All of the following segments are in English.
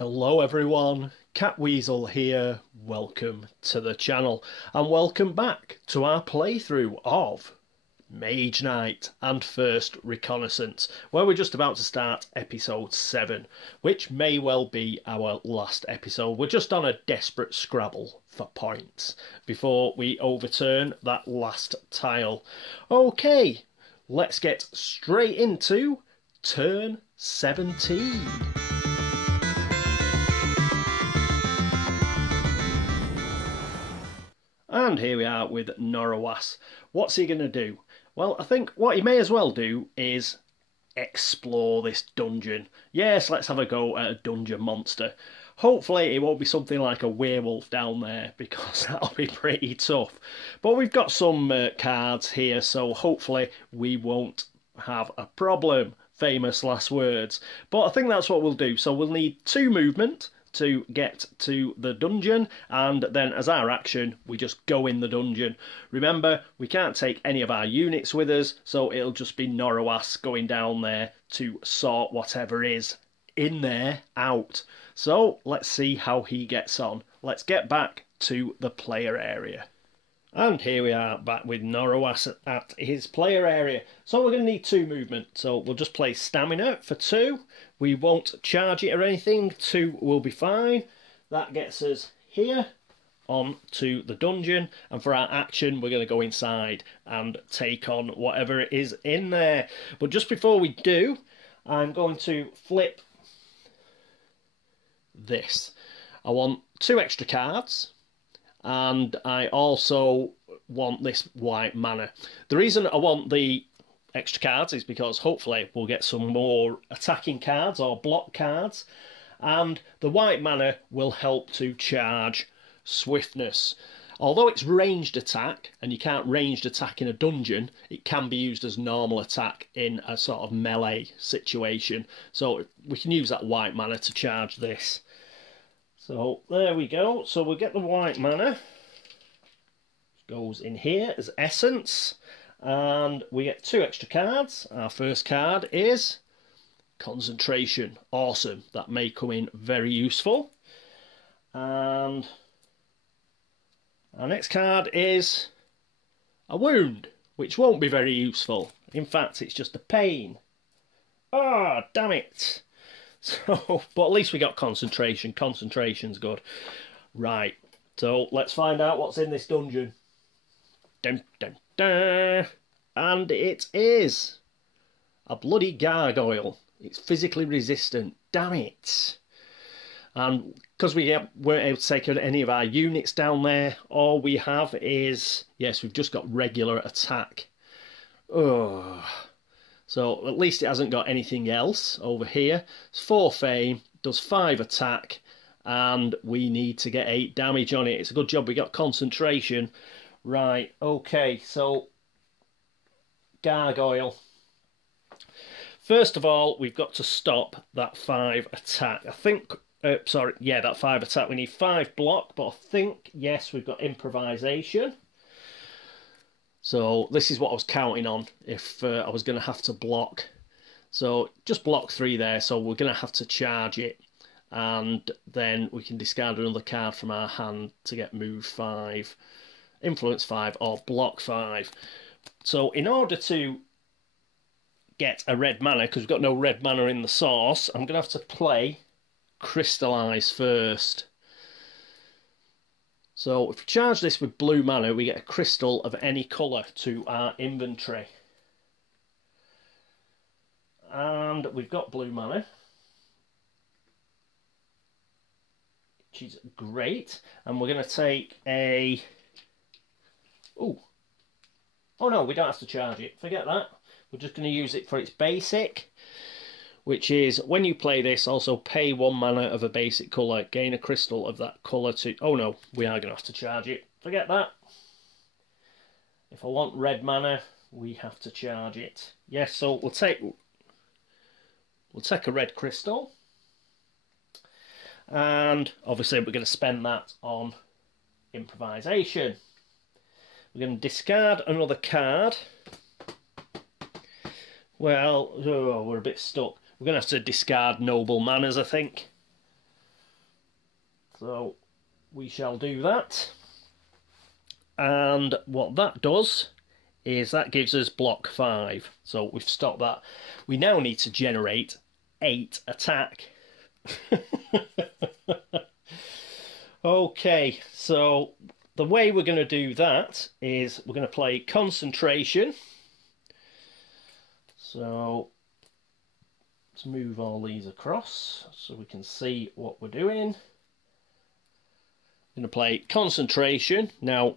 Hello everyone, Catweazle here, welcome to the channel and welcome back to our playthrough of Mage Knight and First Reconnaissance, where we're just about to start episode 7, which may well be our last episode. We're just on a desperate scrabble for points before we overturn that last tile. Okay, let's get straight into turn 17. And here we are with Norowas. What's he going to do? Well, I think what he may as well do is explore this dungeon. Yes, let's have a go at a dungeon monster. Hopefully it won't be something like a werewolf down there, because that'll be pretty tough. But we've got some cards here, so hopefully we won't have a problem. Famous last words. But I think that's what we'll do. So we'll need 2 movement to get to the dungeon, and then as our action we just go in the dungeon. Remember, we can't take any of our units with us, so it'll just be Norowas going down there to sort whatever is in there out. So let's see how he gets on. Let's get back to the player area. And here we are back with Norowas at his player area. So we're going to need 2 movement. So we'll just play stamina for 2. We won't charge it or anything. 2 will be fine. That gets us here on to the dungeon. And for our action, we're going to go inside and take on whatever it is in there. But just before we do, I'm going to flip this. I want 2 extra cards. And I also want this white mana. The reason I want the extra cards is because hopefully we'll get some more attacking cards or block cards, and the white mana will help to charge swiftness. Although it's ranged attack, and you can't ranged attack in a dungeon, it can be used as normal attack in a sort of melee situation. So we can use that white mana to charge this. So there we go. So we'll get the white mana. Goes in here as essence. And we get 2 extra cards. Our first card is concentration. Awesome. That may come in very useful. And our next card is a wound, which won't be very useful. In fact, it's just a pain. Ah, damn it. So, but at least we got concentration. Concentration's good. Right, so let's find out what's in this dungeon. Dun, dun, dun. And it is a bloody gargoyle. It's physically resistant. Damn it. And because we weren't able to take any of our units down there, all we have is, yes, we've just got regular attack. Ugh. So at least it hasn't got anything else over here. It's 4 fame, does 5 attack, and we need to get 8 damage on it. It's a good job we got concentration. Right, okay, so gargoyle. First of all, we've got to stop that 5 attack. I think, sorry, yeah, that 5 attack. We need 5 block, but I think, yes, we've got improvisation. So this is what I was counting on if I was going to have to block. So just block 3 there, so we're going to have to charge it. And then we can discard another card from our hand to get move 5, influence 5 or block 5. So in order to get a red mana, because we've got no red mana in the source, I'm going to have to play Crystallize first. So if we charge this with blue mana, we get a crystal of any colour to our inventory. And we've got blue mana, which is great. And we're going to take a... Oh no, we don't have to charge it. Forget that. We're just going to use it for its basic, which is when you play this, also pay 1 mana of a basic colour, gain a crystal of that colour to... Oh no, we are going to have to charge it. Forget that. If I want red mana, we have to charge it. Yes, so we'll take a red crystal. And obviously we're going to spend that on improvisation. We're going to discard another card. Well, oh, we're a bit stuck. We're going to have to discard noble manners, I think. So we shall do that. And what that does is that gives us block 5. So we've stopped that. We now need to generate 8 attack. Okay, so the way we're going to do that is we're going to play concentration. So let's move all these across so we can see what we're doing. I'm going to play concentration. Now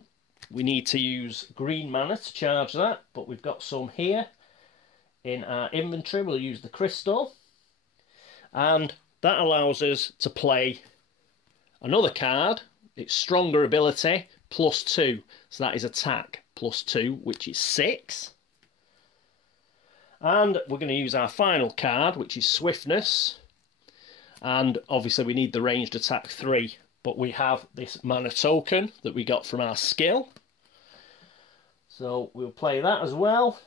we need to use green mana to charge that, but we've got some here in our inventory. We'll use the crystal, and that allows us to play another card. It's stronger ability +2, so that is attack +2, which is 6. And we're going to use our final card, which is swiftness, and obviously we need the ranged attack 3, but we have this mana token that we got from our skill, so we'll play that as well.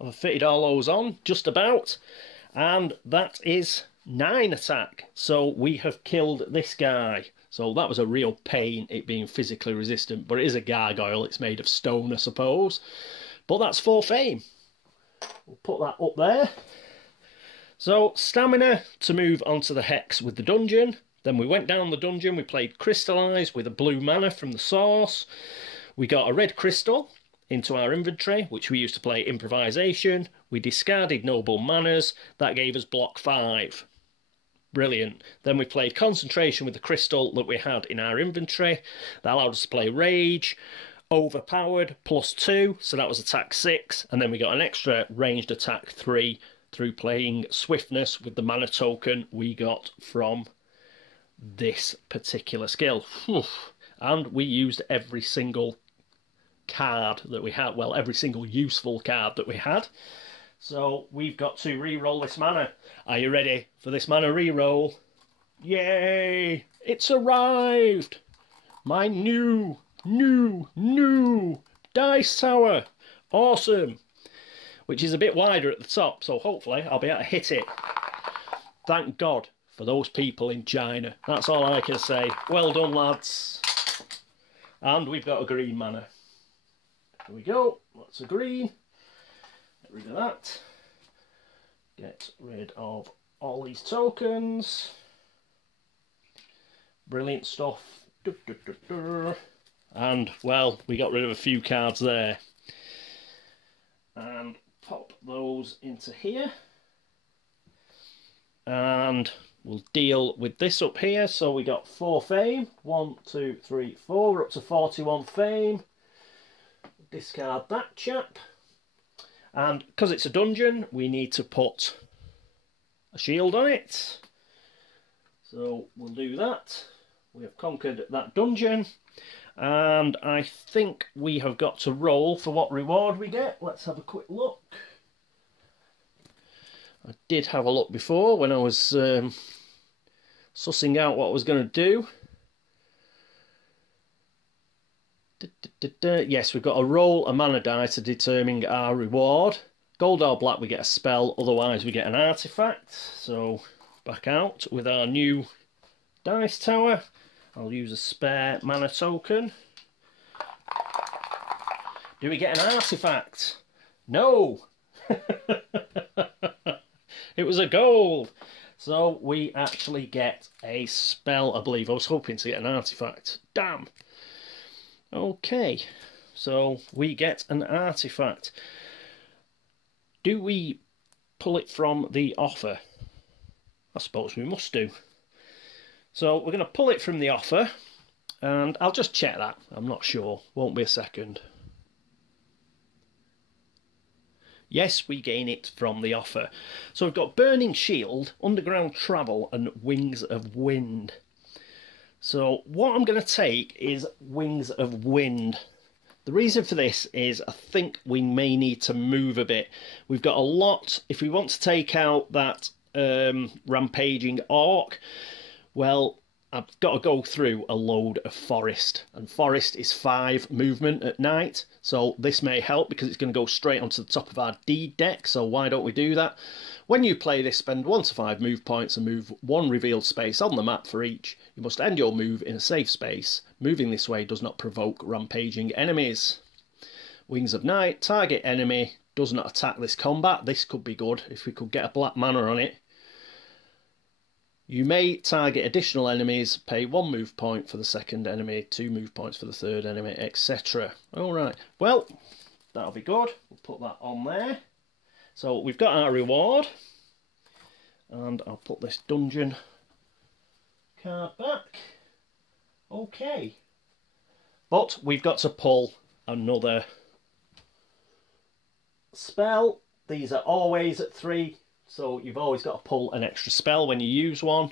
I've fitted all those on just about, and that is 9 attack. So we have killed this guy. So that was a real pain, it being physically resistant, but it is a gargoyle. It's made of stone, I suppose, but that's 4 fame. We'll put that up there. So stamina to move onto the hex with the dungeon. Then we went down the dungeon, we played crystallise with a blue mana from the source. We got a red crystal into our inventory, which we used to play improvisation. We discarded noble manners. That gave us block 5. Brilliant. Then we played concentration with the crystal that we had in our inventory. That allowed us to play rage. Overpowered +2, so that was attack 6. And then we got an extra ranged attack 3 through playing swiftness with the mana token we got from this particular skill. And we used every single card that we had, well, every single useful card that we had. So we've got to re-roll this mana. Are you ready for this mana re-roll? Yay! It's arrived! My new dice tower. Awesome! Which is a bit wider at the top, so hopefully I'll be able to hit it. Thank God for those people in China. That's all I can say. Well done, lads. And we've got a green mana. Here we go. That's a green. Get rid of that. Get rid of all these tokens. Brilliant stuff. And, well, we got rid of a few cards there. And pop those into here. And we'll deal with this up here. So we got 4 fame. 1, 2, 3, 4. We're up to 41 fame. Discard that chap. And because it's a dungeon, we need to put a shield on it. So we'll do that. We have conquered that dungeon. And I think we have got to roll for what reward we get. Let's have a quick look. I did have a look before when I was sussing out what I was going to do. Yes, we've got to roll a mana die to determine our reward. Gold or black, we get a spell, otherwise we get an artifact. So back out with our new dice tower. I'll use a spare mana token. Do we get an artifact? No! It was a gold! So we actually get a spell, I believe. I was hoping to get an artifact. Damn! Okay, so we get an artifact. Do we pull it from the offer? I suppose we must do. So we're going to pull it from the offer, and I'll just check that. I'm not sure. Won't be a second. Yes, we gain it from the offer. So we've got Burning Shield, Underground Travel, and Wings of Wind. So what I'm going to take is Wings of Wind. The reason for this is I think we may need to move a bit. We've got a lot. If we want to take out that rampaging orc, well, I've got to go through a load of forest, and forest is 5 movement at night, so this may help because it's going to go straight onto the top of our deed deck, so why don't we do that? When you play this, spend 1 to 5 move points and move 1 revealed space on the map for each. You must end your move in a safe space. Moving this way does not provoke rampaging enemies. Wings of Night, target enemy does not attack this combat. This could be good if we could get a black mana on it. You may target additional enemies, pay 1 move point for the second enemy, 2 move points for the third enemy, etc. Alright, well, that'll be good. We'll put that on there. So we've got our reward. And I'll put this dungeon card back. Okay. But we've got to pull another spell. These are always at 3. So you've always got to pull an extra spell when you use one.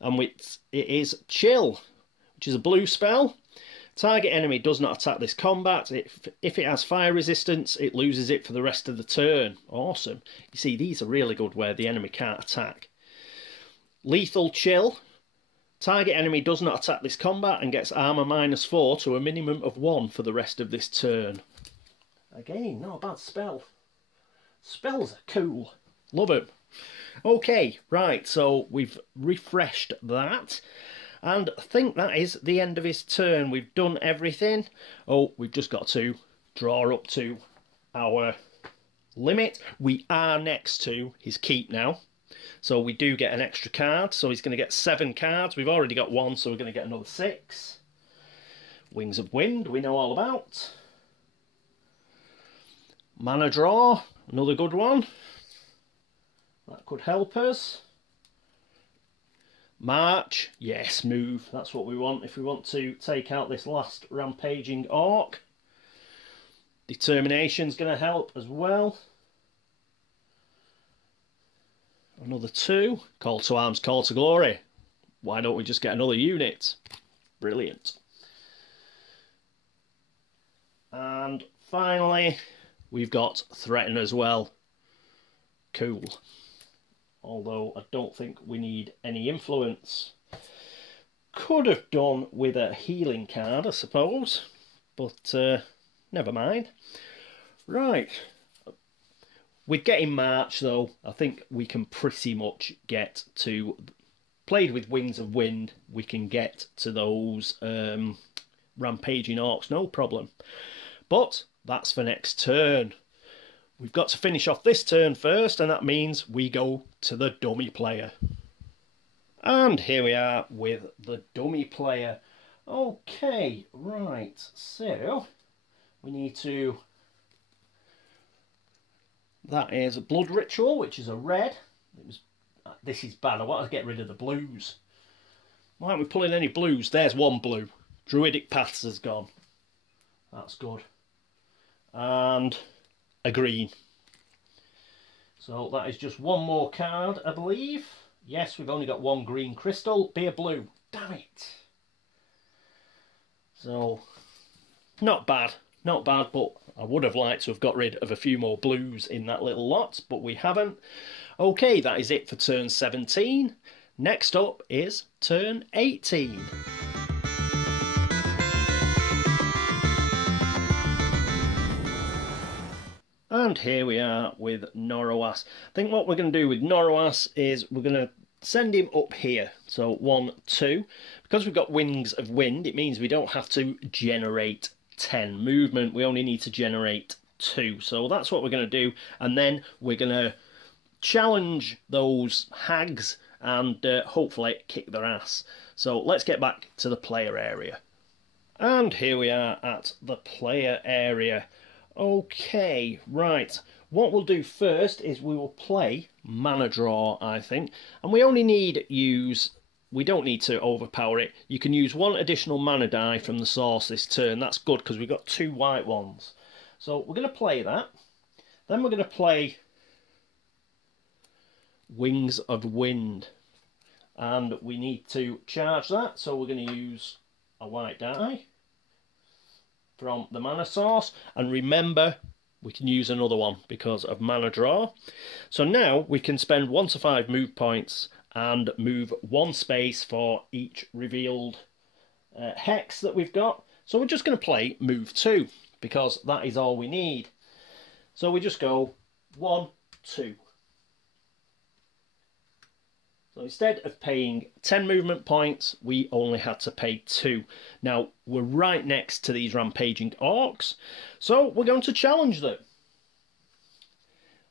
And it is Chill, which is a blue spell. Target enemy does not attack this combat. If it has fire resistance, it loses it for the rest of the turn. Awesome. You see, these are really good where the enemy can't attack. Lethal Chill. Target enemy does not attack this combat and gets armor -4 to a minimum of 1 for the rest of this turn. Again, not a bad spell. Spells are cool. Love them. Okay, right, so we've refreshed that. And I think that is the end of his turn. We've done everything. Oh, we've just got to draw up to our limit. We are next to his keep now. So we do get an extra card. So he's going to get 7 cards. We've already got 1, so we're going to get another 6. Wings of Wind, we know all about. Mana Draw, another good one. That could help us. March, yes, move. That's what we want if we want to take out this last rampaging orc. Determination's going to help as well. Another 2. Call to Arms, Call to Glory. Why don't we just get another unit? Brilliant. And finally, we've got Threaten as well. Cool. Although I don't think we need any influence. Could have done with a healing card, I suppose. But never mind. Right. We're getting March, though. I think we can pretty much get to... Played with Wings of Wind, we can get to those rampaging orcs, no problem. But that's for next turn. We've got to finish off this turn first, and that means we go to the dummy player. And here we are with the dummy player. Okay, right, so we need to... That is a Blood Ritual, which is a red. This is bad, I want to get rid of the blues. Why aren't we pulling any blues? There's 1 blue. Druidic Paths has gone. That's good. And... a green. So that is just 1 more card, I believe. Yes, we've only got 1 green crystal. Be a blue. Damn it. So, not bad. Not bad, but I would have liked to have got rid of a few more blues in that little lot, but we haven't. Okay, that is it for turn 17. Next up is turn 18. And here we are with Norowas. I think what we're going to do with Norowas is we're going to send him up here. So 1, 2. Because we've got Wings of Wind, it means we don't have to generate 10 movement. We only need to generate 2. So that's what we're going to do. And then we're going to challenge those hags and hopefully kick their ass. So let's get back to the player area. And here we are at the player area. Okay, right. What we'll do first is we will play Mana Draw, I think. And we only need use... We don't need to overpower it. You can use 1 additional mana die from the source this turn. That's good because we've got 2 white ones. So we're going to play that. Then we're going to play Wings of Wind. And we need to charge that. So we're going to use a white die from the mana source, and remember we can use another one because of Mana Draw. So now we can spend 1 to 5 move points and move 1 space for each revealed hex that we've got. So we're just going to play move 2 because that is all we need. So we just go 1, 2. So instead of paying 10 movement points, we only had to pay 2. Now, we're right next to these rampaging orcs, so we're going to challenge them.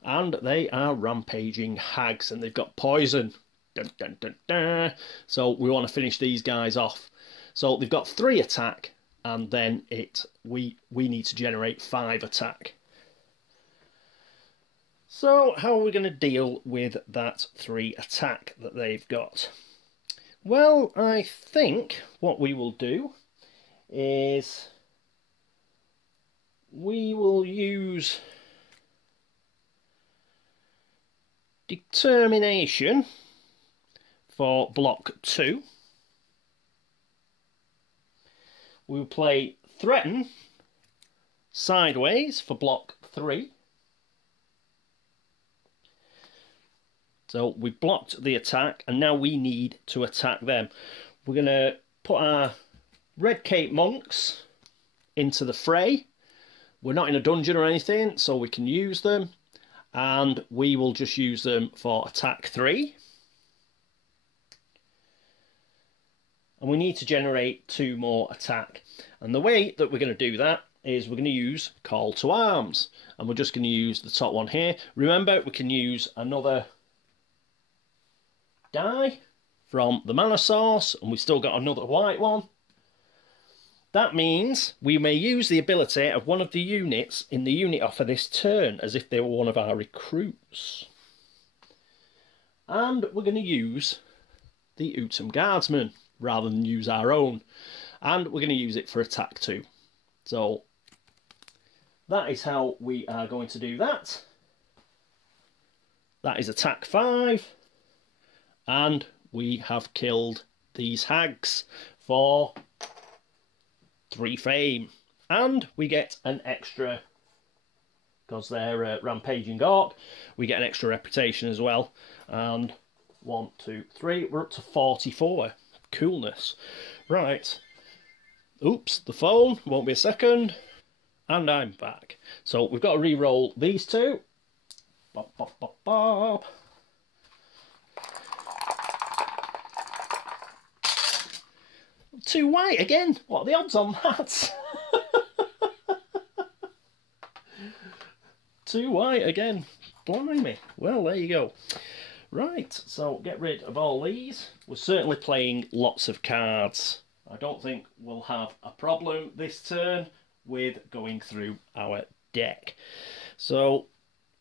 And they are rampaging hags, and they've got poison. Dun, dun, dun, dun. So we want to finish these guys off. So they've got 3 attack, and then we need to generate 5 attack. So how are we going to deal with that 3 attack that they've got? Well, I think what we will do is we will use determination for block 2. We will play threaten sideways for block 3. So we've blocked the attack, and now we need to attack them. We're going to put our red cape monks into the fray. We're not in a dungeon or anything, so we can use them. And we will just use them for attack 3. And we need to generate 2 more attack. And the way that we're going to do that is we're going to use Call to Arms. And we're just going to use the top one here. Remember, we can use another die from the mana source, and we've still got another white one. That means we may use the ability of one of the units in the unit offer this turn as if they were one of our recruits. And we're going to use the Utum Guardsman rather than use our own. And we're going to use it for attack 2. So that is how we are going to do that. That is attack 5. And we have killed these hags for 3 fame. And we get an extra, because they're rampaging orc, we get an extra reputation as well. And 1, 2, 3, we're up to 44. Coolness. Right. Oops, the phone. Won't be a second. And I'm back. So we've got to re-roll these 2. Bop, bop, bop, bop. 2 white again. What are the odds on that? 2 white again. Blimey. Well, there you go. Right, so get rid of all these. We're certainly playing lots of cards. I don't think we'll have a problem this turn with going through our deck. So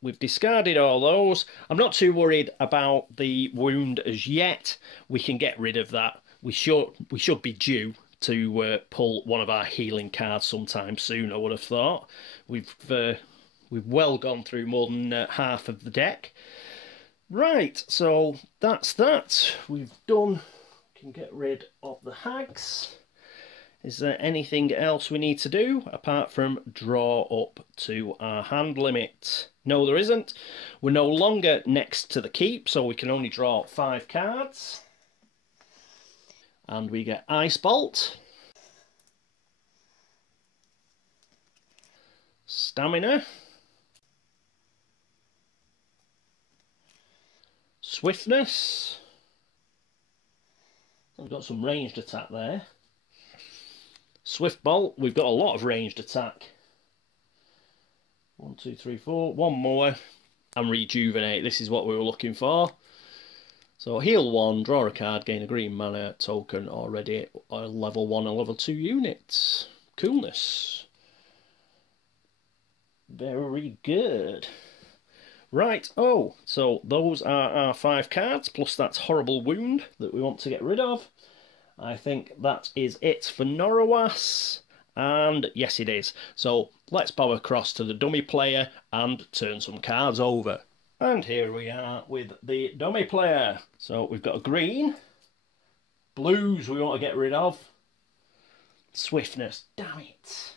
we've discarded all those. I'm not too worried about the wound as yet. We can get rid of that. We should be due to pull one of our healing cards sometime soon, I would have thought. We've well gone through more than half of the deck. Right, so that's that. We've done. Can get rid of the hags. Is there anything else we need to do apart from draw up to our hand limit? No, there isn't. We're no longer next to the keep, so we can only draw 5 cards. And we get Ice Bolt, Stamina, Swiftness. We've got some ranged attack there. Swift Bolt, we've got a lot of ranged attack. 1, 2, 3, 4. One more. And Rejuvenate. This is what we were looking for. So heal 1, draw a card, gain a green mana token already, a level 1 and level 2 units. Coolness. Very good. Right, oh, so those are our 5 cards, plus that horrible wound that we want to get rid of. I think that is it for Norowas. And yes, it is. So let's power across to the dummy player and turn some cards over. And here we are with the dummy player. So we've got a green. Blues we want to get rid of. Swiftness. Damn it.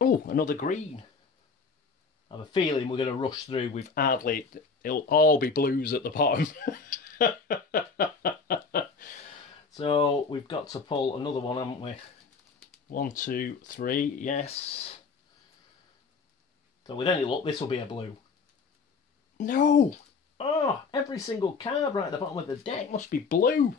Oh, another green. I have a feeling we're going to rush through with hardly, it'll all be blues at the bottom. So we've got to pull another one, haven't we? 1, 2, 3, yes. So with any luck, this will be a blue. No! Oh, every single card right at the bottom of the deck must be blue.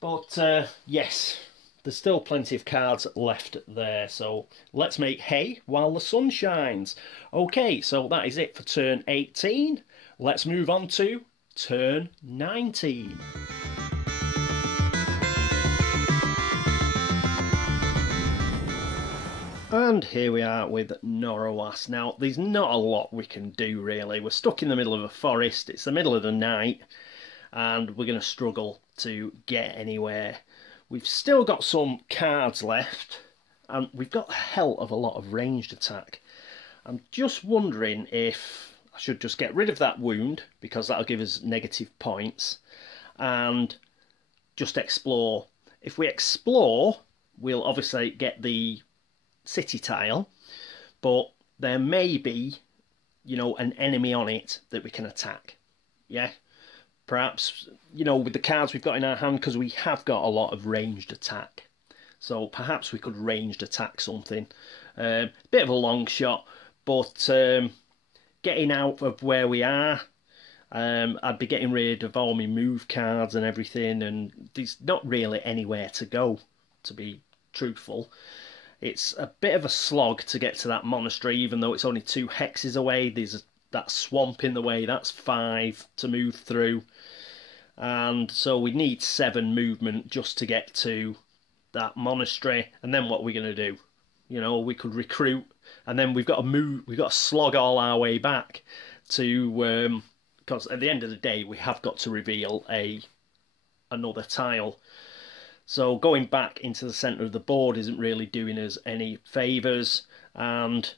But yes, there's still plenty of cards left there. So let's make hay while the sun shines. Okay, so that is it for turn 18. Let's move on to turn 19. And here we are with Norowas. Now, there's not a lot we can do, really. We're stuck in the middle of a forest. It's the middle of the night, and we're going to struggle to get anywhere. We've still got some cards left, and we've got a hell of a lot of ranged attack. I'm just wondering if I should just get rid of that wound, because that'll give us negative points, and just explore. If we explore, we'll obviously get the city tile, but there may be, you know, an enemy on it that we can attack. Yeah, perhaps, you know, with the cards we've got in our hand, because we have got a lot of ranged attack, so perhaps we could ranged attack something. Bit of a long shot, but getting out of where we are, I'd be getting rid of all my move cards and everything, and there's not really anywhere to go, to be truthful. It's a bit of a slog to get to that monastery, even though it's only 2 hexes away. There's that swamp in the way, that's 5 to move through. And so we need 7 movement just to get to that monastery. And then what are we going to do? You know, we could recruit, and then we've got to move, we've got to slog all our way back to, because at the end of the day, we have got to reveal another tile. So going back into the centre of the board isn't really doing us any favours, and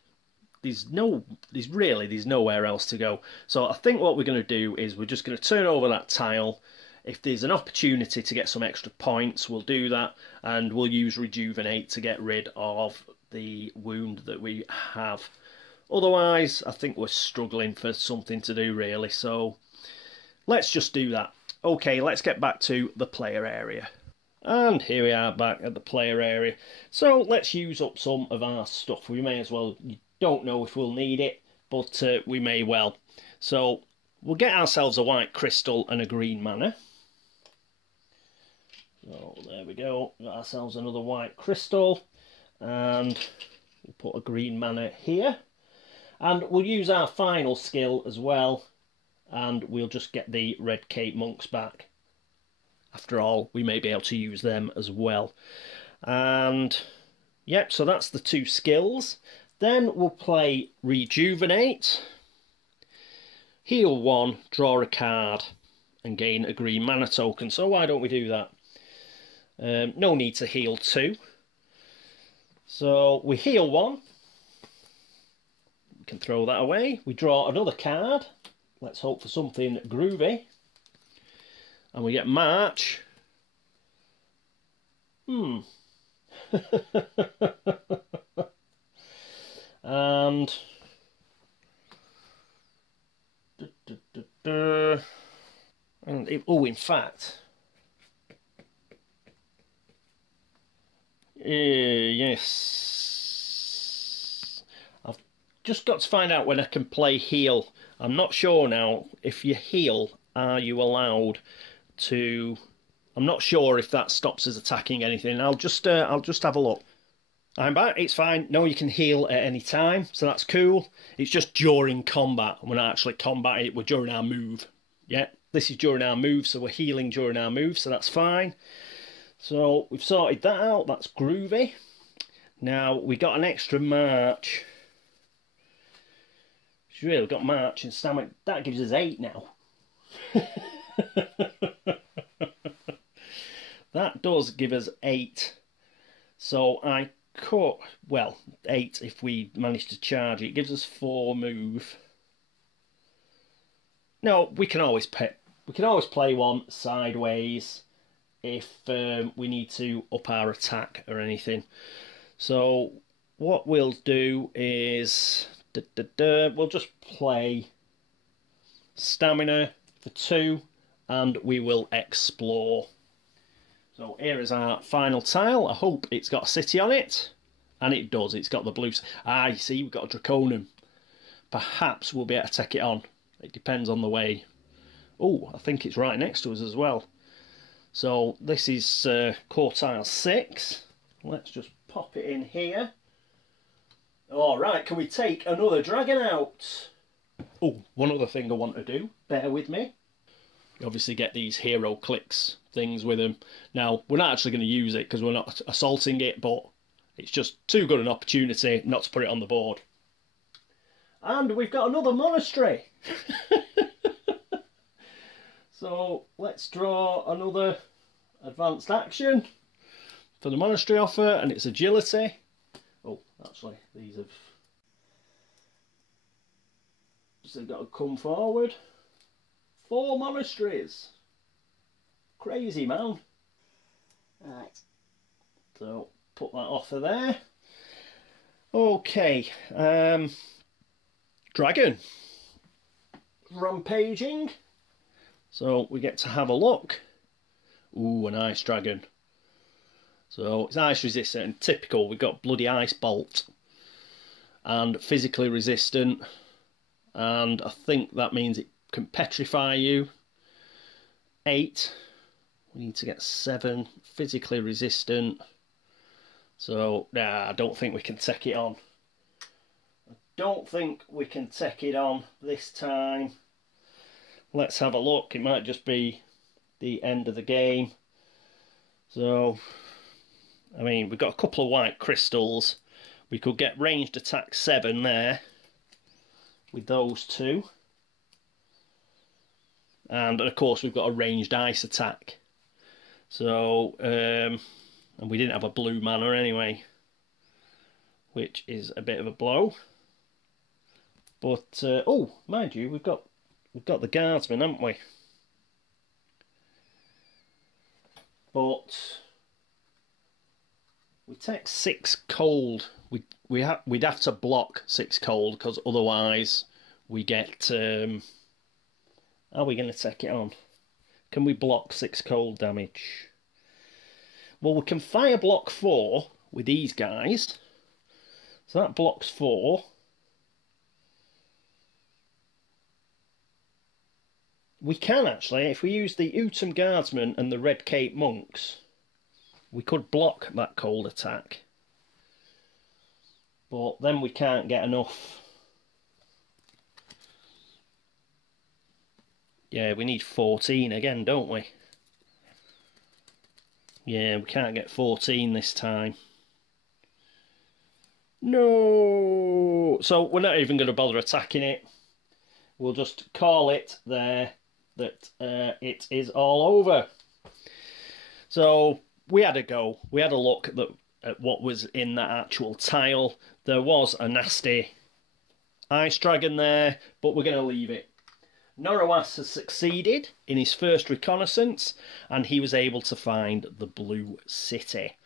there's nowhere else to go. So I think what we're going to do is we're just going to turn over that tile. If there's an opportunity to get some extra points, we'll do that, and we'll use Rejuvenate to get rid of the wound that we have. Otherwise, I think we're struggling for something to do, really. So let's just do that. Okay, let's get back to the player area. And here we are back at the player area. So let's use up some of our stuff. We may as well, you don't know if we'll need it, but we may well. So we'll get ourselves a white crystal and a green mana. So there we go, got ourselves another white crystal, and we'll put a green mana here. And we'll use our final skill as well, and we'll just get the red cape monks back. After all, we may be able to use them as well. And yep, so that's the 2 skills. Then we'll play Rejuvenate, heal 1, draw a card, and gain a green mana token. So why don't we do that? No need to heal 2. So we heal 1. We can throw that away. We draw another card. Let's hope for something groovy. And we get March. And in fact, yes, I've just got to find out when I can play heal. I'm not sure now. If you heal, are you allowed to? I'm not sure if that stops us attacking anything. I'll just have a look. I'm back. It's fine. No, you can heal at any time, so that's cool. It's just during combat. We're not actually combating. We're during our move. Yeah, this is during our move, so we're healing during our move, so that's fine. So we've sorted that out. That's groovy. Now we got an extra march. She's really got march and stamina. That gives us 8 now. That does give us 8. So I could, well, 8 if we manage to charge it. It gives us 4 move. No, we can always play one sideways if we need to up our attack or anything. So what we'll do is we'll just play stamina for 2 and we will explore. So here is our final tile. I hope it's got a city on it, and it does. It's got the blue. You see, we've got a Draconum. Perhaps we'll be able to take it on. It depends on the way. Oh, I think it's right next to us as well. So this is core tile 6. Let's just pop it in here. Alright, can we take another dragon out? Oh, one other thing I want to do. Bear with me. You obviously get these hero clicks things with them. Now, we're not actually going to use it because we're not assaulting it, but it's just too good an opportunity not to put it on the board. And we've got another monastery. So let's draw another advanced action for the monastery offer, and it's agility. Oh, actually, these have so got to come forward. 4 monasteries. Crazy, man. Right. So put that offer there. Okay. Dragon. Rampaging. So we get to have a look. Ooh, an ice dragon. So it's ice resistant. Typical, we've got bloody ice bolt. And physically resistant. And I think that means it can petrify you. 8. We need to get 7. Physically resistant. So, I don't think we can take it on. I don't think we can take it on this time. Let's have a look. It might just be the end of the game. So, I mean, we've got a couple of white crystals. We could get ranged attack 7 there with those 2. And of course we've got a ranged ice attack. So, and we didn't have a blue mana anyway, which is a bit of a blow. But oh, mind you, we've got the guardsman, haven't we? But we take 6 cold. We'd have to block 6 cold because otherwise we get. Are we going to take it on? Can we block 6 cold damage? Well, we can fire block 4 with these guys. So that blocks 4. We can actually, if we use the Utum Guardsman and the Red Cape Monks, we could block that cold attack. But then we can't get enough. Yeah, we need 14 again, don't we? Yeah, we can't get 14 this time. No! So we're not even going to bother attacking it. We'll just call it there that it is all over. So we had a go. We had a look at what was in that actual tile. There was a nasty ice dragon there, but we're going to leave it. Norowas has succeeded in his first reconnaissance, and he was able to find the blue city.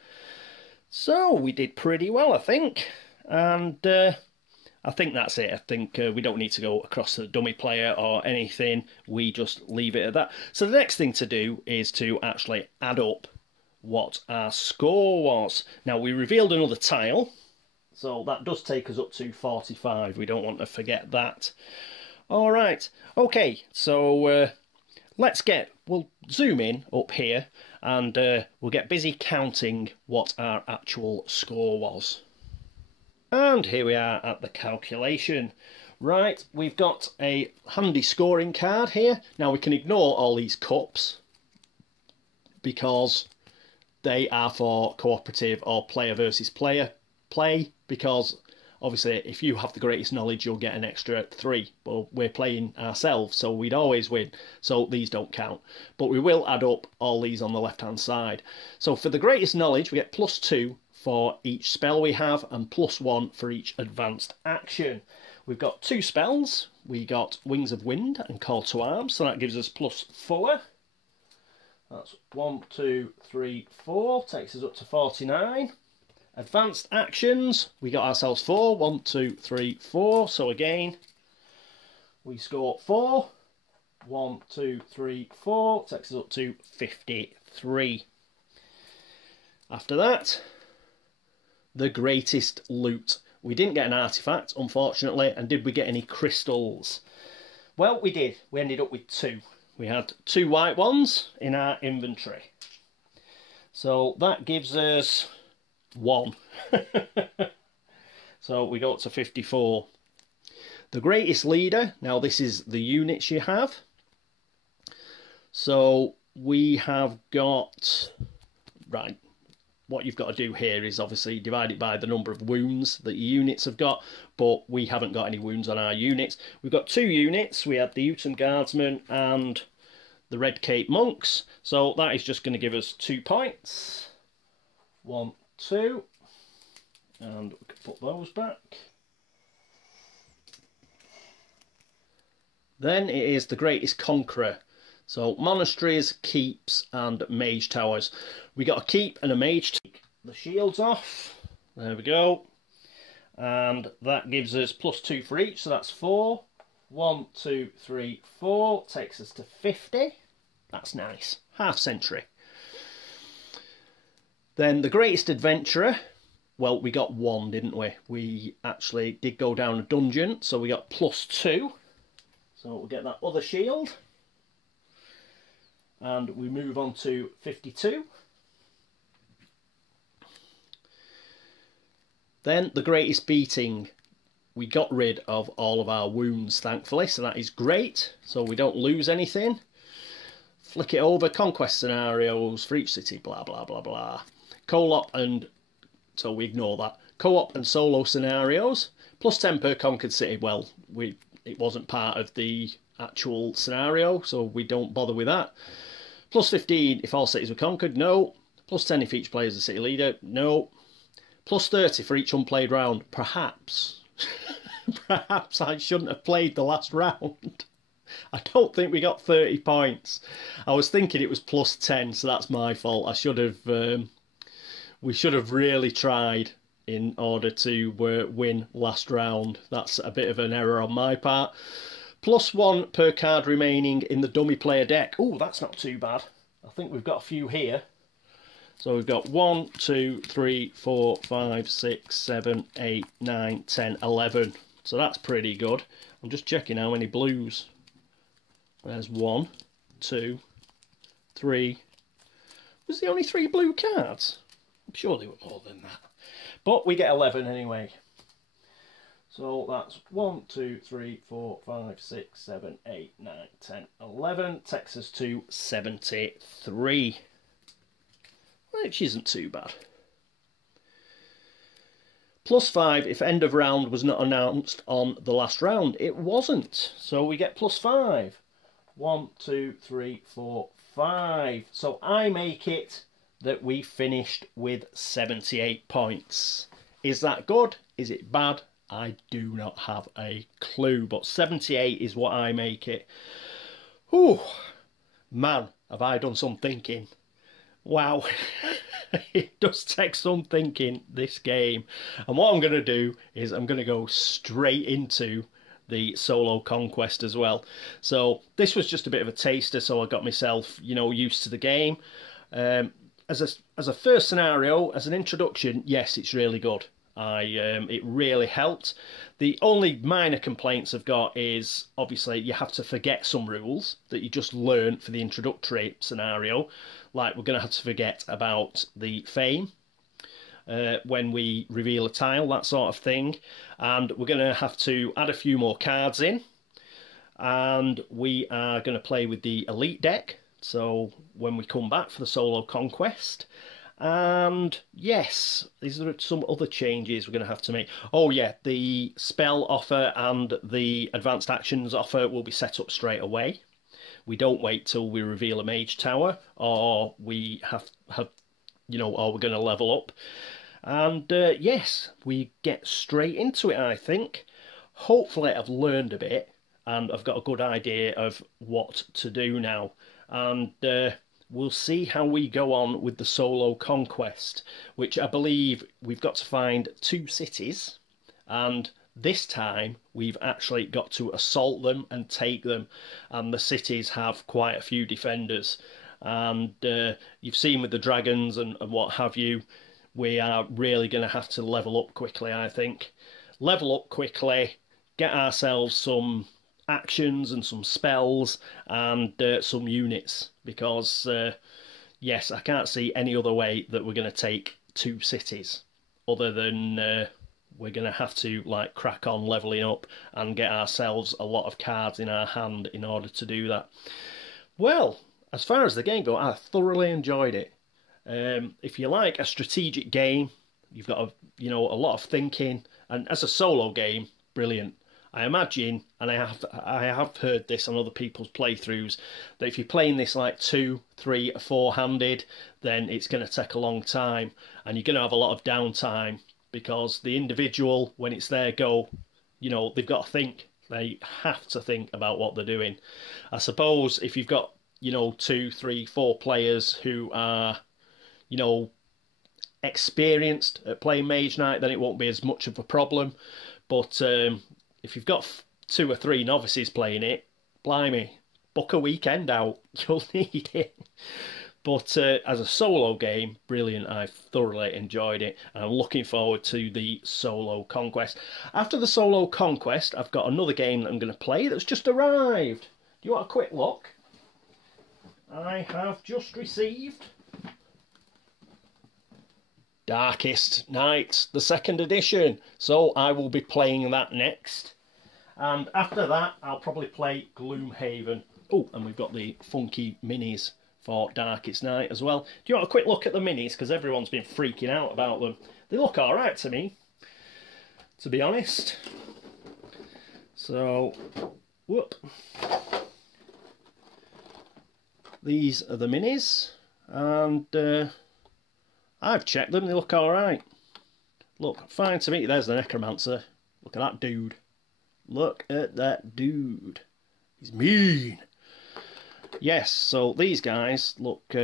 So we did pretty well, I think. And I think that's it. I think we don't need to go across to the dummy player or anything. We just leave it at that. So the next thing to do is to actually add up what our score was. Now, we revealed another tile, so that does take us up to 45. We don't want to forget that. All right. Okay, so we'll zoom in up here and we'll get busy counting what our actual score was. And here we are at the calculation. Right, we've got a handy scoring card here. Now we can ignore all these cups because they are for cooperative or player versus player play, because obviously if you have the greatest knowledge you'll get an extra 3. Well, we're playing ourselves, so we'd always win, so these don't count. But we will add up all these on the left hand side. So for the greatest knowledge we get +2 for each spell we have and +1 for each advanced action. We've got 2 spells. We got Wings of Wind and Call to Arms, so that gives us +4. That's 1, 2, 3, 4, takes us up to 49. Advanced actions, we got ourselves 4. 1, 2, 3, 4. So again, we score 4. 1, 2, 3, 4. Takes us up to 53. After that, the greatest loot. We didn't get an artifact, unfortunately, and did we get any crystals? Well, we did. We ended up with 2. We had 2 white ones in our inventory. So that gives us 1. So we go up to 54. The greatest leader, now this is the units you have. So we have got, right, what you've got to do here is obviously divide it by the number of wounds that your units have got, but we haven't got any wounds on our units. We've got 2 units. We had the Uton Guardsmen and the Red Cape Monks. So that is just going to give us 2 points. 1, 2. And we can put those back. Then it is the Greatest Conqueror. So monasteries, keeps and mage towers. We got a keep and a mage. Take the shields off. There we go. And that gives us +2 for each. So that's 4. 1, 2, 3, 4. Takes us to 50. That's nice. Half century. Then the Greatest Adventurer. Well, we got 1, didn't we? We actually did go down a dungeon. So we got +2. So we'll get that other shield. And we move on to 52. Then the Greatest Beating. We got rid of all of our wounds, thankfully, so that is great. So we don't lose anything. Flick it over. Conquest scenarios for each city, blah, blah, blah, blah. Co-op and... so we ignore that. Co-op and solo scenarios. +10 per conquered city. Well, it wasn't part of the actual scenario, so we don't bother with that. +15 if all cities were conquered, no. +10 if each player is a city leader, no. +30 for each unplayed round, perhaps. Perhaps I shouldn't have played the last round. I don't think we got 30 points. I was thinking it was +10, so that's my fault. I should have. We should have really tried in order to win last round. That's a bit of an error on my part. +1 per card remaining in the dummy player deck. Oh, that's not too bad. I think we've got a few here. So we've got 1, 2, 3, 4, 5, 6, 7, 8, 9, 10, 11. So that's pretty good. I'm just checking how many blues. There's 1, 2, 3. Was there only 3 blue cards? I'm sure there were more than that. But we get 11 anyway. So that's 1, 2, 3, 4, 5, 6, 7, 8, 9, 10, 11. Takes us to 73. Which isn't too bad. +5 if end of round was not announced on the last round. It wasn't. So we get +5. 1, 2, 3, 4, 5. So I make it that we finished with 78 points. Is that good? Is it bad? I do not have a clue, but 78 is what I make it. Whew, man, have I done some thinking. Wow, it does take some thinking, this game. And what I'm going to do is I'm going to go straight into the solo conquest as well. So this was just a bit of a taster, so I got myself, you know, used to the game. As a first scenario, as an introduction, yes, it's really good. It really helped. The only minor complaints I've got is obviously you have to forget some rules that you just learn for the introductory scenario. Like we're going to have to forget about the fame when we reveal a tile, that sort of thing. And we're going to have to add a few more cards in. And we are going to play with the elite deck. So when we come back for the solo conquest. And yes, these are some other changes we're going to have to make. Oh yeah, the spell offer and the advanced actions offer will be set up straight away. We don't wait till we reveal a mage tower, or we have you know, or we're going to level up. And yes, we get straight into it, I think. Hopefully I've learned a bit and I've got a good idea of what to do now. And we'll see how we go on with the solo conquest, which I believe we've got to find 2 cities, and this time we've actually got to assault them and take them, and the cities have quite a few defenders. And you've seen with the dragons and what have you, we are really going to have to level up quickly, I think. Level up quickly, get ourselves some actions and some spells and some units, because yes, I can't see any other way that we're going to take 2 cities other than we're going to have to like crack on leveling up and get ourselves a lot of cards in our hand in order to do that. Well, as far as the game goes, I thoroughly enjoyed it. If you like a strategic game, you've got a lot of thinking, and as a solo game, brilliant. I imagine, and I have heard this on other people's playthroughs, that if you're playing this like 2, 3, 4-handed, then it's going to take a long time, and you're going to have a lot of downtime, because the individual, when it's their go, they've got to think. They have to think about what they're doing. I suppose if you've got 2, 3, 4 players who are experienced at playing Mage Knight, then it won't be as much of a problem. But if you've got 2 or 3 novices playing it, blimey, book a weekend out. You'll need it. But as a solo game, brilliant. I thoroughly enjoyed it, and I'm looking forward to the solo conquest. After the solo conquest, I've got another game that I'm going to play that's just arrived. Do you want a quick look? I have just received Darkest Night, the 2nd edition. So I will be playing that next. And after that, I'll probably play Gloomhaven. Oh, and we've got the funky minis for Darkest Night as well. Do you want a quick look at the minis? Because everyone's been freaking out about them. They look alright to me, to be honest. So, whoop. These are the minis. And I've checked them, they look alright. Look, fine to me. There's the Necromancer. Look at that dude. Look at that dude. He's mean. Yes, so these guys look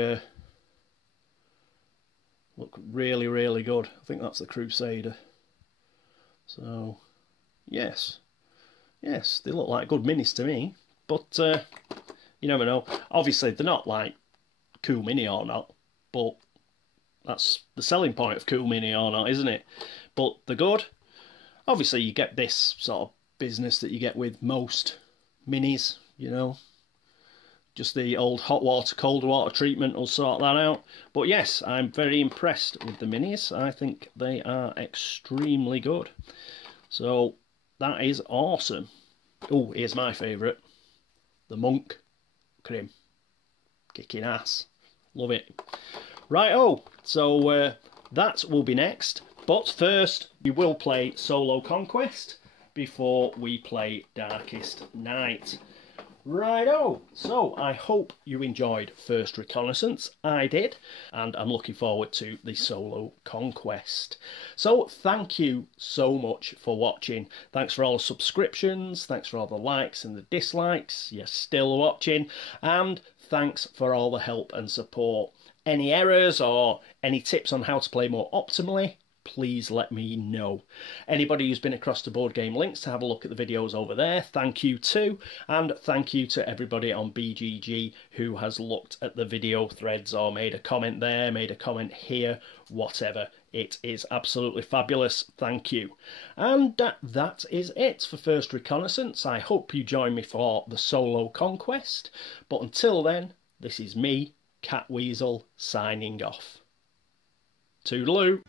really, really good. I think that's the Crusader. So, yes, they look like good minis to me. But you never know. Obviously, they're not like cool mini or not, but that's the selling point of cool mini or not, isn't it? But they're good. Obviously, you get this sort of business that you get with most minis, just the old hot water, cold water treatment will sort that out. But yes, I'm very impressed with the minis. I think they are extremely good. So that is awesome. Oh, here's my favourite. The Monk. Look at him. Kicking ass. Love it. Right, so that will be next. But first, we will play Solo Conquest before we play Darkest Night. Righto, so I hope you enjoyed First Reconnaissance. I did, and I'm looking forward to the Solo Conquest. So thank you so much for watching. Thanks for all the subscriptions, thanks for all the likes and the dislikes, you're still watching, and thanks for all the help and support. Any errors or any tips on how to play more optimally, please let me know. Anybody who's been across to Board Game Links to have a look at the videos over there, thank you too. And thank you to everybody on BGG who has looked at the video threads or made a comment there, made a comment here, whatever. It is absolutely fabulous. Thank you. And that is it for First Reconnaissance. I hope you join me for the Solo Conquest. But until then, this is me, Catweazle, signing off. Toodaloo.